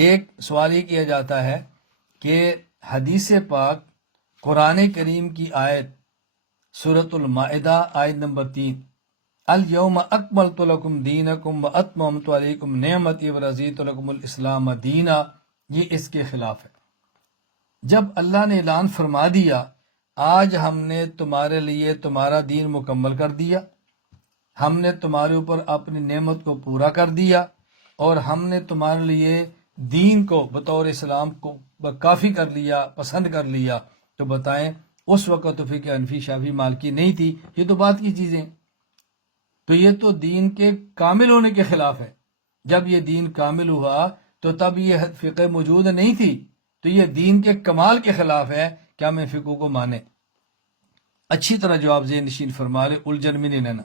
ایک سوال یہ کیا جاتا ہے کہ حدیث پاک قرآن کریم کی آیت سورۃ المائدہ آیت نمبر 3 الیوم اکملت لکم دینکم واتممت علیکم نعمتی ورضیت لکم الاسلام دینا، یہ اس کے خلاف ہے۔ جب اللہ نے اعلان فرما دیا آج ہم نے تمہارے لیے تمہارا دین مکمل کر دیا، ہم نے تمہارے اوپر اپنی نعمت کو پورا کر دیا اور ہم نے تمہارے لیے دین کو بطور اسلام کو کافی کر لیا، پسند کر لیا، تو بتائیں اس وقت تو فقہ حنفی شافعی مالکی نہیں تھی، یہ تو بات کی چیزیں، تو یہ تو دین کے کامل ہونے کے خلاف ہے۔ جب یہ دین کامل ہوا تو تب یہ فقہ موجود نہیں تھی، تو یہ دین کے کمال کے خلاف ہے کہ ہم ان فقہ کو مانیں۔ اچھی طرح جواب ذہن نشین فرما لے، الجھن میں نہیں لینا۔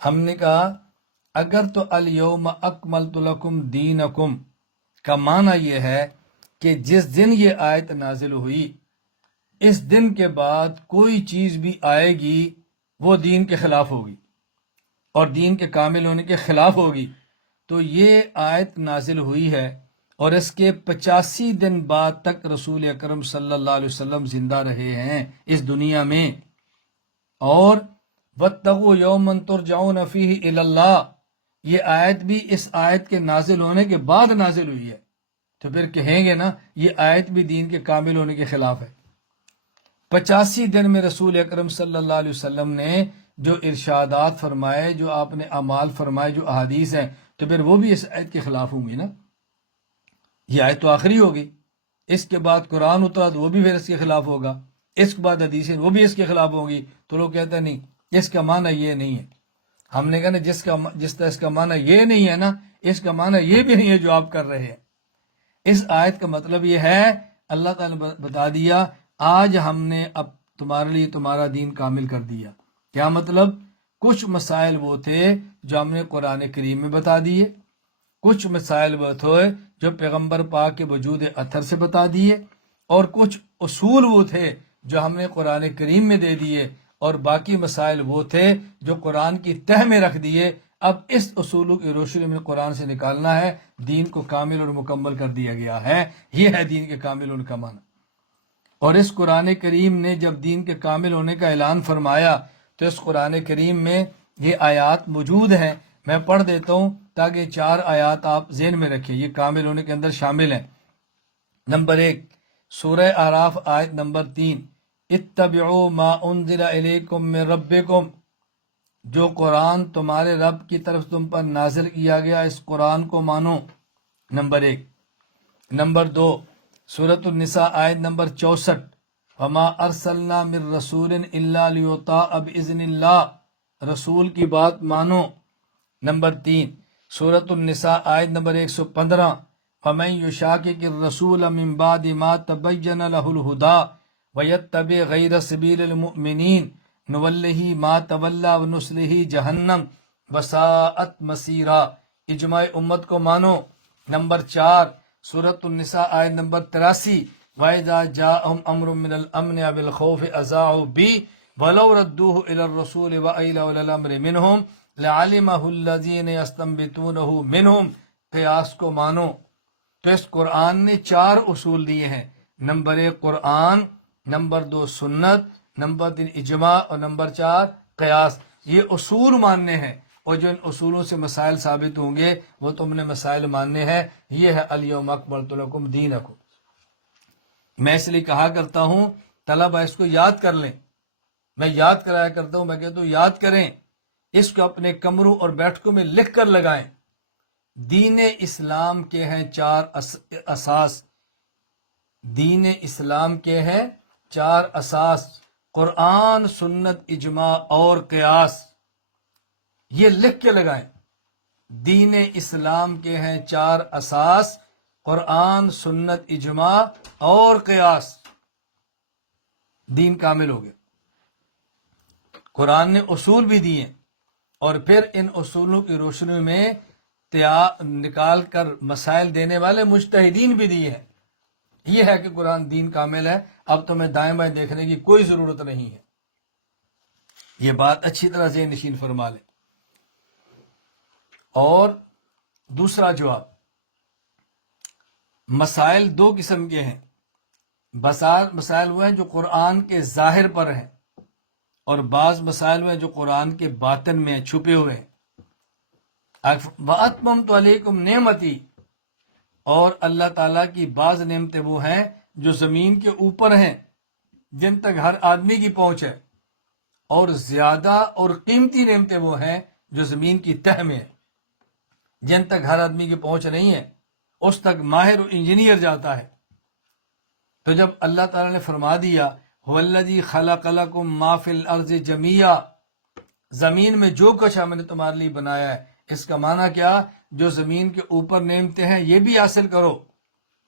ہم نے کہا اگر تو الیوم اکملت لکم دینکم کا معنی یہ ہے کہ جس دن یہ آیت نازل ہوئی اس دن کے بعد کوئی چیز بھی آئے گی وہ دین کے خلاف ہوگی اور دین کے کامل ہونے کے خلاف ہوگی، تو یہ آیت نازل ہوئی ہے اور اس کے 85 دن بعد تک رسول اکرم صلی اللہ علیہ وسلم زندہ رہے ہیں اس دنیا میں، اور وَاتَّقُوا يَوْمًا تُرْجَعُونَ فِيهِ إِلَى اللَّهِ، یہ آیت بھی اس آیت کے نازل ہونے کے بعد نازل ہوئی ہے، تو پھر کہیں گے نا یہ آیت بھی دین کے کامل ہونے کے خلاف ہے۔ 85 دن میں رسول اکرم صلی اللہ علیہ وسلم نے جو ارشادات فرمائے، جو آپ نے اعمال فرمائے، جو احادیث ہیں، تو پھر وہ بھی اس آیت کے خلاف ہوں گی نا۔ یہ آیت تو آخری ہوگی، اس کے بعد قرآن اترا تو وہ بھی پھر اس کے خلاف ہوگا، اس کے بعد حدیثیں وہ بھی اس کے خلاف ہوں گی، تو لوگ کہتے ہیں نہیں اس کا معنی یہ نہیں ہے۔ ہم نے کہا نا جس طرح اس کا معنی یہ نہیں ہے نا، اس کا معنی یہ بھی نہیں ہے جو آپ کر رہے ہیں۔ اس آیت کا مطلب یہ ہے، اللہ تعالیٰ نے بتا دیا آج ہم نے اب تمہارے لیے تمہارا دین کامل کر دیا۔ کیا مطلب؟ کچھ مسائل وہ تھے جو ہم نے قرآن کریم میں بتا دیے، کچھ مسائل وہ تھے جو پیغمبر پاک کے وجود اطہر سے بتا دیے، اور کچھ اصول وہ تھے جو ہم نے قرآن کریم میں دے دیے، اور باقی مسائل وہ تھے جو قرآن کی تہ میں رکھ دیے۔ اب اس اصولوں کی روشنی میں قرآن سے نکالنا ہے، دین کو کامل اور مکمل کر دیا گیا ہے، یہ ہے دین کے کامل ہونے کا معنی۔ اور اس قرآن کریم نے جب دین کے کامل ہونے کا اعلان فرمایا تو اس قرآن کریم میں یہ آیات موجود ہیں، میں پڑھ دیتا ہوں تاکہ 4 آیات آپ ذہن میں رکھیں، یہ کامل ہونے کے اندر شامل ہیں۔ نمبر 1 سورہ اعراف آیت نمبر 3 اتبعوا ما انزل الیکم من ربکم، جو قرآن تمہارے رب کی طرف تم پر نازل کیا گیا اس قرآن کو مانو، نمبر 1۔ نمبر 2 سورۃ النساء آیت نمبر 64 وما ارسلنا من رسول الا لیطاع باذن اللہ، رسول کی بات مانو، نمبر 3 سورۃ النساء آیت نمبر 115 فمن یشاقق الرسول من بعد ما تبین له الہدی ویتبع غیر سبیل المؤمنین نولہ ما تولی ونصلہ جہنم وساءت مصیرا، اجماع امت کو مانو، نمبر 4 سورۃ النساء آیت نمبر 83 وَإِذَا جَاءَهُمْ أَمْرٌ مِّنَ الْأَمْنِ أَوِ الْخَوْفِ أَذَاعُوا بِهِ وَلَوْ رَدُّوهُ إِلَى الرَّسُولِ وَإِلَى أُولِي الْأَمْرِ مِنْهُمْ لَعَلِمَهُ الَّذِينَ يَسْتَنبِطُونَهُ مِنْهُمْ، قیاس کو مانو۔ تو اس قرآن نے 4 اصول دیے ہیں، نمبر 1 قرآن، نمبر 2 سنت، نمبر 3 اجماع، اور نمبر 4 قیاس۔ یہ اصول ماننے ہیں، اور جو ان اصولوں سے مسائل ثابت ہوں گے وہ تم نے مسائل ماننے ہیں۔ یہ ہے الیوم اکملت لکم دینکم۔ میں اس لیے کہا کرتا ہوں طلبہ اس کو یاد کر لیں، میں یاد کرایا کرتا ہوں، میں کہتا ہوں یاد کریں، اس کو اپنے کمروں اور بیٹھکوں میں لکھ کر لگائیں۔ دین اسلام کے ہیں 4 اساس، دین اسلام کے ہیں 4 اساس، قرآن، سنت، اجماع اور قیاس، یہ لکھ کے لگائیں۔ دین اسلام کے ہیں 4 اساس، قرآن، سنت، اجماع اور قیاس، دین کامل ہو گیا۔ قرآن نے اصول بھی دیے اور پھر ان اصولوں کی روشنی میں نکال کر مسائل دینے والے مجتہدین بھی دیے ہیں۔ یہ ہے کہ قرآن دین کامل ہے، اب تمہیں دائیں بائیں دیکھنے کی کوئی ضرورت نہیں ہے۔ یہ بات اچھی طرح ذہن نشین فرما لیں۔ اور دوسرا جواب، مسائل دو قسم کے ہیں. مسائل وہ ہیں جو قرآن کے ظاہر پر ہیں، اور بعض مسائل وہ ہیں جو قرآن کے باطن میں ہیں، چھپے ہوئے ہیں. وَأَتْمَمْتُ عَلَيْكُمْ نِعْمَتِي، اور اللہ تعالیٰ کی بعض نعمتیں وہ ہیں جو زمین کے اوپر ہیں، جن تک ہر آدمی کی پہنچ ہے، اور زیادہ اور قیمتی نعمتیں وہ ہیں جو زمین کی تہ میں ہیں، جن تک ہر آدمی کی پہنچ نہیں ہے، اس تک ماہر و انجینئر جاتا ہے. تو جب اللہ تعالیٰ نے فرما دیا هُوَ الَّذِي خَلَقَ لَكُم مَّا فِي الْأَرْضِ جَمِيعًا، زمین میں جو کچھ ہم نے تمہارے لیے بنایا ہے، اس کا معنی کیا؟ جو زمین کے اوپر نعمتیں ہیں یہ بھی حاصل کرو،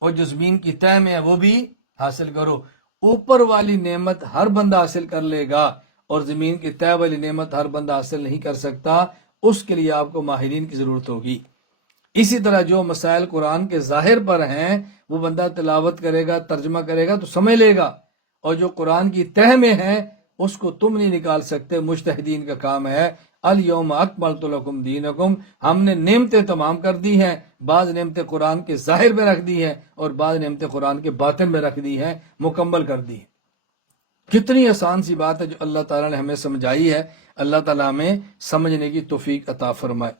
اور جو زمین کی تہ میں ہے وہ بھی حاصل کرو. اوپر والی نعمت ہر بندہ حاصل کر لے گا، اور زمین کی تہ والی نعمت ہر بندہ حاصل نہیں کر سکتا. اس کے لیے آپ کو ماہرین کی ضرورت ہوگی. اسی طرح جو مسائل قرآن کے ظاہر پر ہیں وہ بندہ تلاوت کرے گا، ترجمہ کرے گا تو سمجھ لے گا، اور جو قرآن کی تہ میں ہیں اس کو تم نہیں نکال سکتے. مجتہدین کا کام ہے. الیوم اکملت لکم دینکم، ہم نے نعمتیں تمام کر دی ہیں. بعض نعمتیں قرآن کے ظاہر میں رکھ دی ہیں، اور بعض نعمتیں قرآن کے باطن میں رکھ دی ہیں، مکمل کر دی ہیں. کتنی آسان سی بات ہے جو اللہ تعالیٰ نے ہمیں سمجھائی ہے. اللہ تعالیٰ ہمیں سمجھنے کی توفیق عطا فرمائے.